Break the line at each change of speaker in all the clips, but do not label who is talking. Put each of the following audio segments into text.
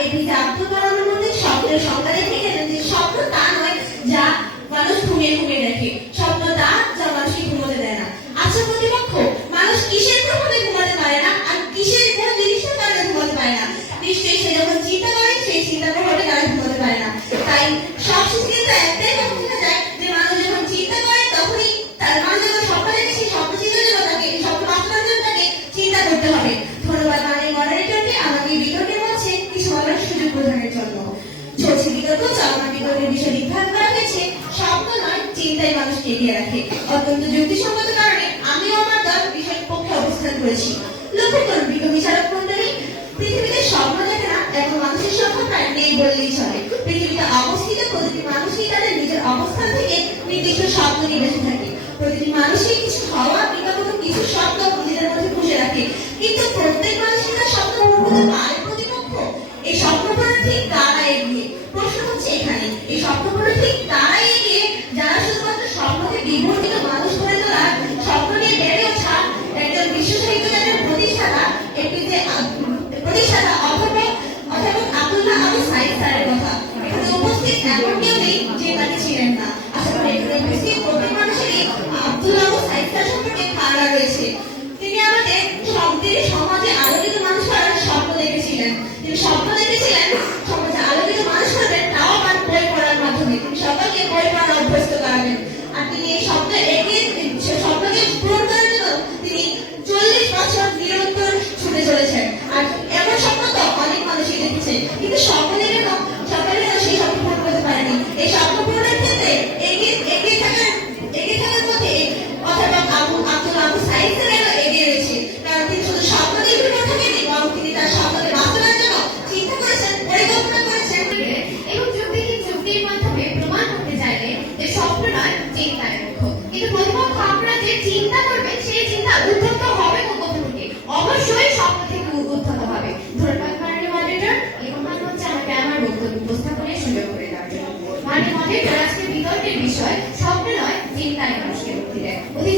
আব্দুল কালামের মধ্যে স্বপ্নের সংজ্ঞা দেখে গেলেন যে স্বপ্ন তা নয়, যা মানুষ ঘুমিয়ে ঘুমিয়ে দেখে। স্বপ্ন তা যা মানুষকে ঘুমোতে দেয় না। আচ্ছা মানুষ কিসের প্রভাবে ঘুমাতে পারে না? আর কিসের কোন জিনিসের কারণে ঘুমাতে পারে না? নিশ্চয়ই যখন চিন্তা করে, সেই চিন্তার প্রভাবে তারা ঘুমাতে পারে না। তাই সবশেষে কিন্তু যে, মানুষ যখন চিন্তা করে, তখনই মানুষ যখন স্বপ্ন চিন্তা করতে হবে। চিন্তায় রাখে। অত্যন্ত যুক্তিসঙ্গত কারণে আমিও আমার দল বিষয়ের পক্ষে অবস্থান করেছি। লক্ষ্য করুন, বিজ্ঞ বিচারক মন্ডলী পৃথিবীতে স্বপ্ন দেখে না এখন মানুষের সংখ্যা প্রায় নেই বললেই চলে। পৃথিবীতে অবস্থিত প্রতিটি মানুষই তাদের নিজের অবস্থান থেকে নির্দিষ্ট স্বপ্ন নিয়ে বেঁচে থাকে। প্রতিটি মানুষই কিছু হওয়া কিংবা কোনো কিছু স্বপ্ন নিজেদের মধ্যে পুষে রাখে। কিন্তু প্রত্যেক মানুষই তার স্বপ্ন পূরণ পারে প্রতিপক্ষ। এই স্বপ্ন পূরণ ঠিক কারা এগিয়ে। প্রশ্ন হচ্ছে এখানে, এই স্বপ্ন পূরণ ঠিক কারা ছিলেন না। আশা করি এখানে উপস্থিত প্রত্যেক মানুষেরই আব্দুল্লাহ আবু সাইদ স্যার সম্পর্কে ধারণা রয়েছে। তিনি সমাজে আলোকিত মানুষ স্বপ্ন দেখেছিলেন। তিনি স্বপ্ন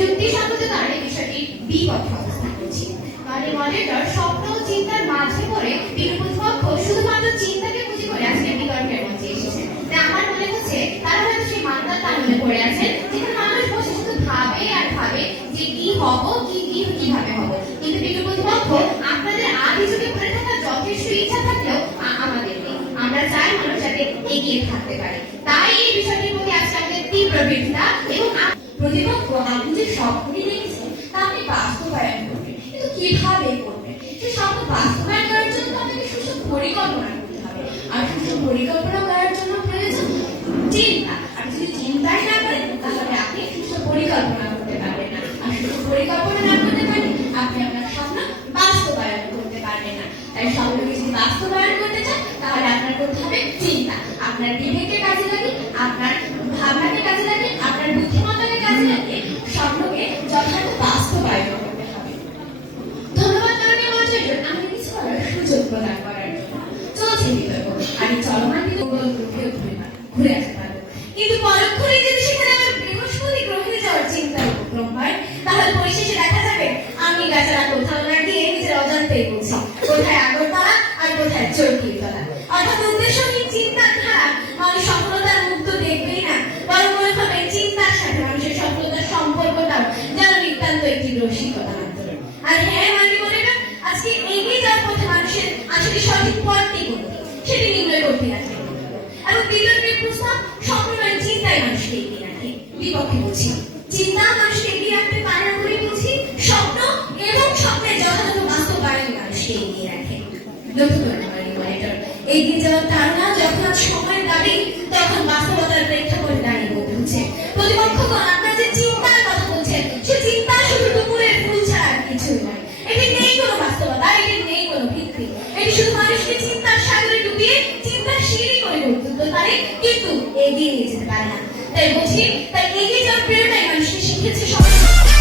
অতি যুক্তিসঙ্গত কারণে বিষয়টি বিপক্ষে অবস্থান করছি। মাননীয় মডারেটর স্বপ্ন চিন্তার মাঝে পড়ে বিরোধপক্ষ শুধুমাত্র চিন্তাকে পুঁজি করে আজকে বিতর্কের মঞ্চে এসেছে তাই আমার মনে হচ্ছে তারা হয়তো সেই মান্দার কারণে পড়ে যেখানে মানুষ বসে শুধু ভাবে আর ভাবে যে কি হব, কি কি কীভাবে হব। কিন্তু আপনাদের আগে যুগে পড়ে থাকা যথেষ্ট ইচ্ছা থাকলেও আমাদের নেই। আমরা চাই মানুষ যাতে এগিয়ে থাকতে পারে। তাই এই বিষয়টির প্রতি আজকে আমাদের তীব্র বিরোধিতা
যে স্বপ্নটি দেখেছেন তা আপনি বাস্তবায়ন করবেন কিন্তু কীভাবে করবেন সেই স্বপ্ন বাস্তবায়ন করার জন্য আপনাকে সুযোগ পরিকল্পনা করতে হবে। আর সুযোগ পরিকল্পনা করার জন্য প্রয়োজন চিন্তা। আর যদি চিন্তাই না করেন তাহলে আপনি সুযোগ পরিকল্পনা করতে পারবেন না। আর সুযোগ পরিকল্পনা না করতে পারেন আপনি আপনার স্বপ্ন বাস্তবায়ন করতে পারবেন না। তাই স্বপ্নকে যদি বাস্তবায়ন করতে চান, তাহলে আপনার করতে হবে চিন্তা। আপনার বিবেকে কাজে লাগিয়ে আপনার প্রদান করার জন্য চলছে বিতর্ক আর এই চলমান গ্রহে ঘুরে ঘুরে আসতে পারব কিন্তু পরক্ষণে যদি সেখানে আমার বৃহস্পতি গ্রহে যাওয়ার চিন্তার উপক্রম হয় তাহলে পরিশেষে দেখা যাবে আমি গাছেরা কোথাও না গিয়ে নিজের অজান্তেই বলছি কোথায় আগরতলা আর কোথায় চৌকিতলা অর্থাৎ উদ্দেশ্যহীন চিন্তাধারা মানুষ সফলতার মুক্ত দেখবেই না বরং মনে হবে চিন্তার সাথে মানুষের সফলতার সম্পর্কটাও যেন নিতান্ত একটি রসিকতা মাত্র আর হ্যাঁ মানে বলে না আজকে এগিয়ে যাওয়ার পথে আসলে সঠিক পথটি কোনটি সেটি নির্ণয় করতে রাখে এবং বিতর্কের প্রস্তাব সম্পূর্ণ চিন্তায় মানুষকে এগিয়ে রাখে বিপক্ষে বলছি, চিন্তা মানুষকে এগিয়ে রাখতে পারে না বলে বলছি, স্বপ্ন এবং স্বপ্নের যথাযথ বাস্তবায়ন মানুষকে এগিয়ে রাখে। এগিয়ে যাওয়ার ধারণা যখন আজ সময়ের দাবি, তখন বাস্তবতার প্রেক্ষাপটে দাঁড়িয়ে বলতে হচ্ছে মানুষকে চিন্তার সাগরে ডুবিয়ে চিন্তার সিঁড়ি করে তুলতে পারে, কিন্তু এগিয়ে নিয়ে যেতে পারে না। তাই বলছি তাই এগিয়ে যাওয়ার প্রেরণায় মানুষকে শিখেছে সবাই